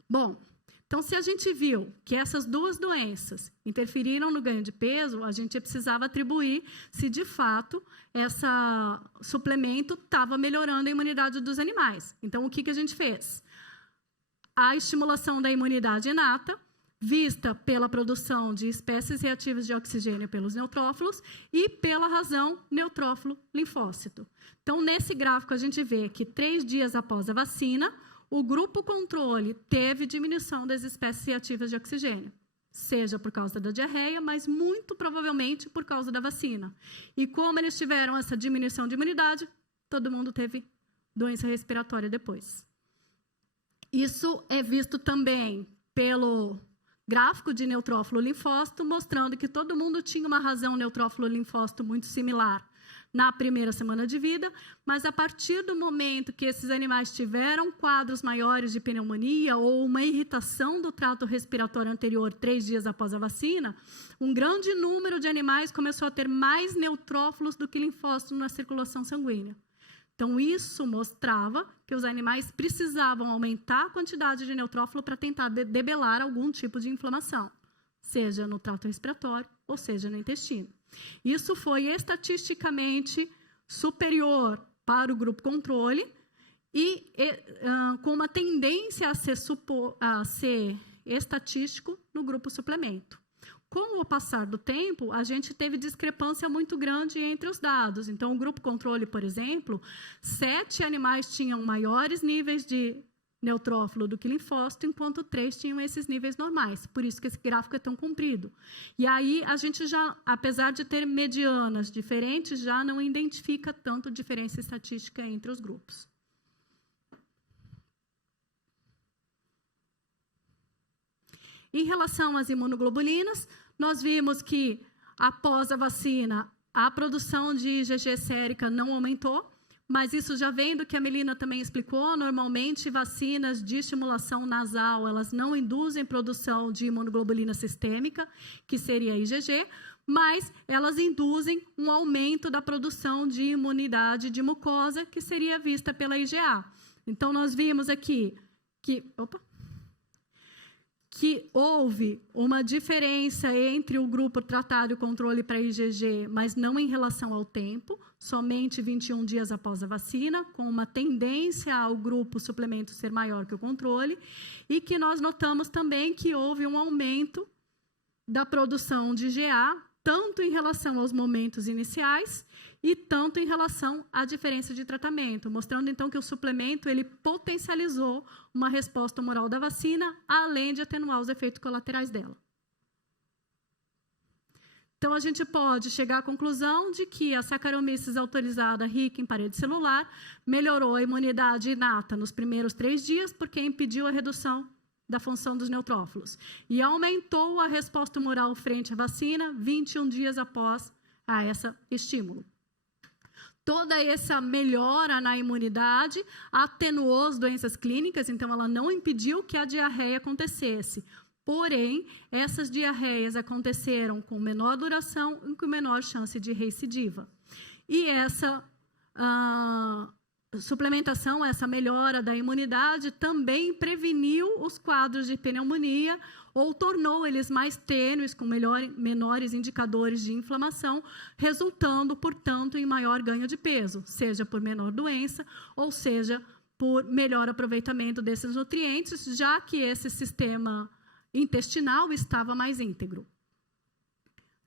Bom, então, se a gente viu que essas 2 doenças interferiram no ganho de peso, a gente precisava atribuir se, de fato, esse suplemento estava melhorando a imunidade dos animais. Então, o que a gente fez? A estimulação da imunidade inata, vista pela produção de espécies reativas de oxigênio pelos neutrófilos e pela razão neutrófilo-linfócito. Então, nesse gráfico, a gente vê que 3 dias após a vacina, o grupo controle teve diminuição das espécies reativas de oxigênio, seja por causa da diarreia, mas muito provavelmente por causa da vacina. E como eles tiveram essa diminuição de imunidade, todo mundo teve doença respiratória depois. Isso é visto também pelo gráfico de neutrófilo linfócito, mostrando que todo mundo tinha uma razão neutrófilo linfócito muito similar na primeira semana de vida, mas a partir do momento que esses animais tiveram quadros maiores de pneumonia ou uma irritação do trato respiratório anterior 3 dias após a vacina, um grande número de animais começou a ter mais neutrófilos do que linfócitos na circulação sanguínea. Então, isso mostrava que os animais precisavam aumentar a quantidade de neutrófilo para tentar debelar algum tipo de inflamação, seja no trato respiratório ou seja no intestino. Isso foi estatisticamente superior para o grupo controle e com uma tendência a ser estatístico no grupo suplemento. Com o passar do tempo, a gente teve discrepância muito grande entre os dados. Então, o grupo controle, por exemplo, 7 animais tinham maiores níveis de neutrófilo do que linfócito, enquanto 3 tinham esses níveis normais. Por isso que esse gráfico é tão comprido. E aí, a gente já, apesar de ter medianas diferentes, já não identifica tanto diferença estatística entre os grupos. Em relação às imunoglobulinas, nós vimos que, após a vacina, a produção de IgG sérica não aumentou, mas isso já vem do que a Melina também explicou. Normalmente, vacinas de estimulação nasal, elas não induzem produção de imunoglobulina sistêmica, que seria a IgG, mas elas induzem um aumento da produção de imunidade de mucosa, que seria vista pela IgA. Então, nós vimos aqui que houve uma diferença entre o grupo tratado e o controle para IgG, mas não em relação ao tempo, somente 21 dias após a vacina, com uma tendência ao grupo suplemento ser maior que o controle, e que nós notamos também que houve um aumento da produção de IgA, tanto em relação aos momentos iniciais e tanto em relação à diferença de tratamento, mostrando então que o suplemento ele potencializou uma resposta humoral da vacina, além de atenuar os efeitos colaterais dela. Então, a gente pode chegar à conclusão de que a Saccharomyces autorizada rica em parede celular melhorou a imunidade inata nos primeiros 3 dias, porque impediu a redução da função dos neutrófilos. E aumentou a resposta humoral frente à vacina 21 dias após esse estímulo. Toda essa melhora na imunidade atenuou as doenças clínicas, então ela não impediu que a diarreia acontecesse. Porém, essas diarreias aconteceram com menor duração e com menor chance de recidiva. E essa suplementação, essa melhora da imunidade também preveniu os quadros de pneumonia ou tornou eles mais tênues, com menores indicadores de inflamação, resultando, portanto, em maior ganho de peso, seja por menor doença ou seja por melhor aproveitamento desses nutrientes, já que esse sistema intestinal estava mais íntegro.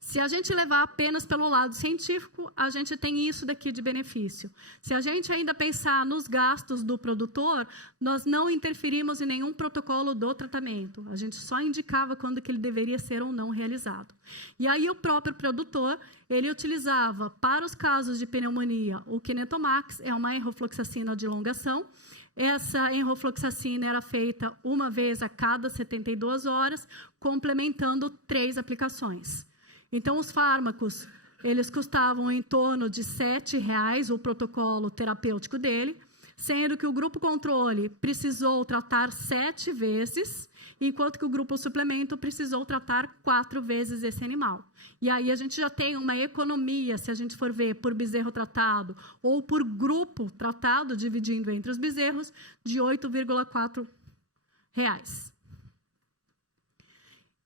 Se a gente levar apenas pelo lado científico, a gente tem isso daqui de benefício. Se a gente ainda pensar nos gastos do produtor, nós não interferimos em nenhum protocolo do tratamento. A gente só indicava quando que ele deveria ser ou não realizado. E aí o próprio produtor, ele utilizava para os casos de pneumonia o Kinetomax, é uma enrofloxacina de longa ação. Essa enrofloxacina era feita uma vez a cada 72 horas, complementando 3 aplicações. Então, os fármacos, eles custavam em torno de R$ 7,00 o protocolo terapêutico dele, sendo que o grupo controle precisou tratar 7 vezes, enquanto que o grupo suplemento precisou tratar 4 vezes esse animal. E aí a gente já tem uma economia, se a gente for ver por bezerro tratado ou por grupo tratado, dividindo entre os bezerros, de R$ 8,4.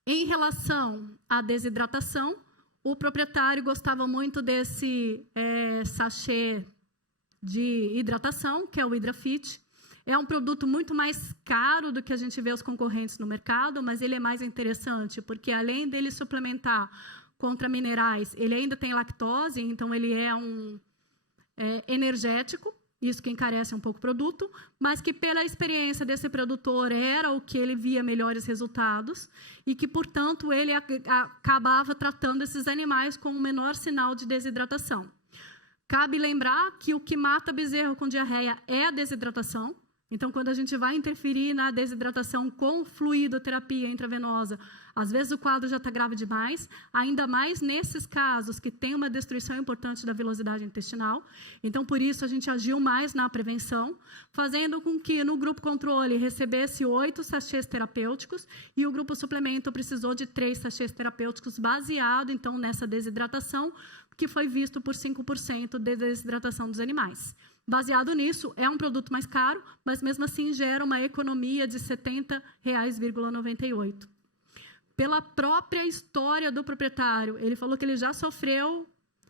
Em relação à desidratação, o proprietário gostava muito desse sachê de hidratação, que é o HidraFit. É um produto muito mais caro do que a gente vê os concorrentes no mercado, mas ele é mais interessante, porque além dele suplementar contra minerais, ele ainda tem lactose, então ele é um energético, isso que encarece um pouco o produto, mas que pela experiência desse produtor era o que ele via melhores resultados e que, portanto, ele acabava tratando esses animais com o menor sinal de desidratação. Cabe lembrar que o que mata bezerro com diarreia é a desidratação, Então, quando a gente vai interferir na desidratação com fluidoterapia intravenosa, às vezes o quadro já está grave demais, ainda mais nesses casos que tem uma destruição importante da velocidade intestinal. Então, por isso, a gente agiu mais na prevenção, fazendo com que no grupo controle recebesse 8 sachês terapêuticos e o grupo suplemento precisou de 3 sachês terapêuticos baseado, então, nessa desidratação, que foi visto por 5% de desidratação dos animais. Baseado nisso, é um produto mais caro, mas mesmo assim gera uma economia de R$ 70,98. Pela própria história do proprietário, ele falou que ele já sofreu,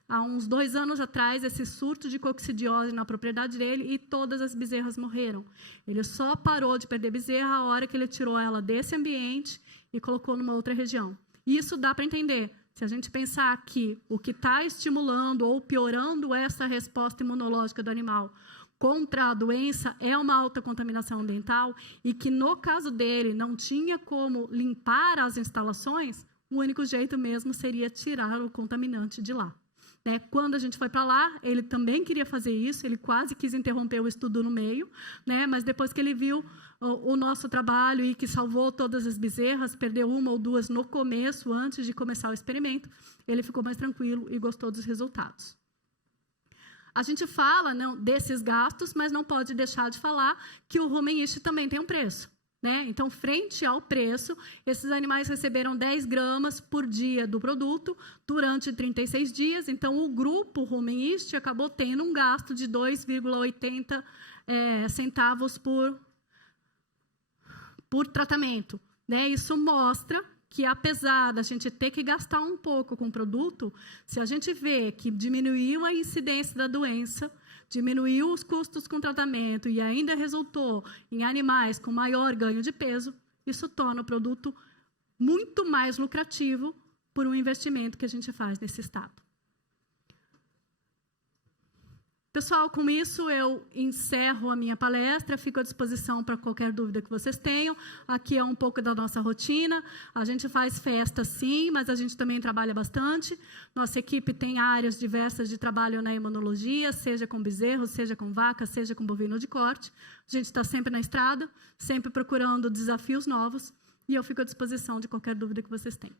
há uns 2 anos atrás, esse surto de coccidiose na propriedade dele e todas as bezerras morreram. Ele só parou de perder bezerra a hora que ele tirou ela desse ambiente e colocou numa outra região. Isso dá para entender. Se a gente pensar que o que está estimulando ou piorando essa resposta imunológica do animal contra a doença é uma alta contaminação ambiental e que, no caso dele, não tinha como limpar as instalações, o único jeito mesmo seria tirar o contaminante de lá. Quando a gente foi para lá, ele também queria fazer isso, ele quase quis interromper o estudo no meio, mas depois que ele viu o nosso trabalho e que salvou todas as bezerras, perdeu 1 ou 2 no começo, antes de começar o experimento, ele ficou mais tranquilo e gostou dos resultados. A gente fala desses gastos, mas não pode deixar de falar que o rumen-ishi também tem um preço. Então, frente ao preço, esses animais receberam 10 gramas por dia do produto durante 36 dias. Então, o grupo rumen-ishi acabou tendo um gasto de 2,80 centavos por tratamento. Isso mostra que, apesar da gente ter que gastar um pouco com o produto, se a gente vê que diminuiu a incidência da doença, diminuiu os custos com tratamento e ainda resultou em animais com maior ganho de peso, isso torna o produto muito mais lucrativo por um investimento que a gente faz nesse estado. Pessoal, com isso eu encerro a minha palestra, fico à disposição para qualquer dúvida que vocês tenham. Aqui é um pouco da nossa rotina, a gente faz festa sim, mas a gente também trabalha bastante. Nossa equipe tem áreas diversas de trabalho na imunologia, seja com bezerros, seja com vacas, seja com bovino de corte. A gente está sempre na estrada, sempre procurando desafios novos, e eu fico à disposição de qualquer dúvida que vocês tenham.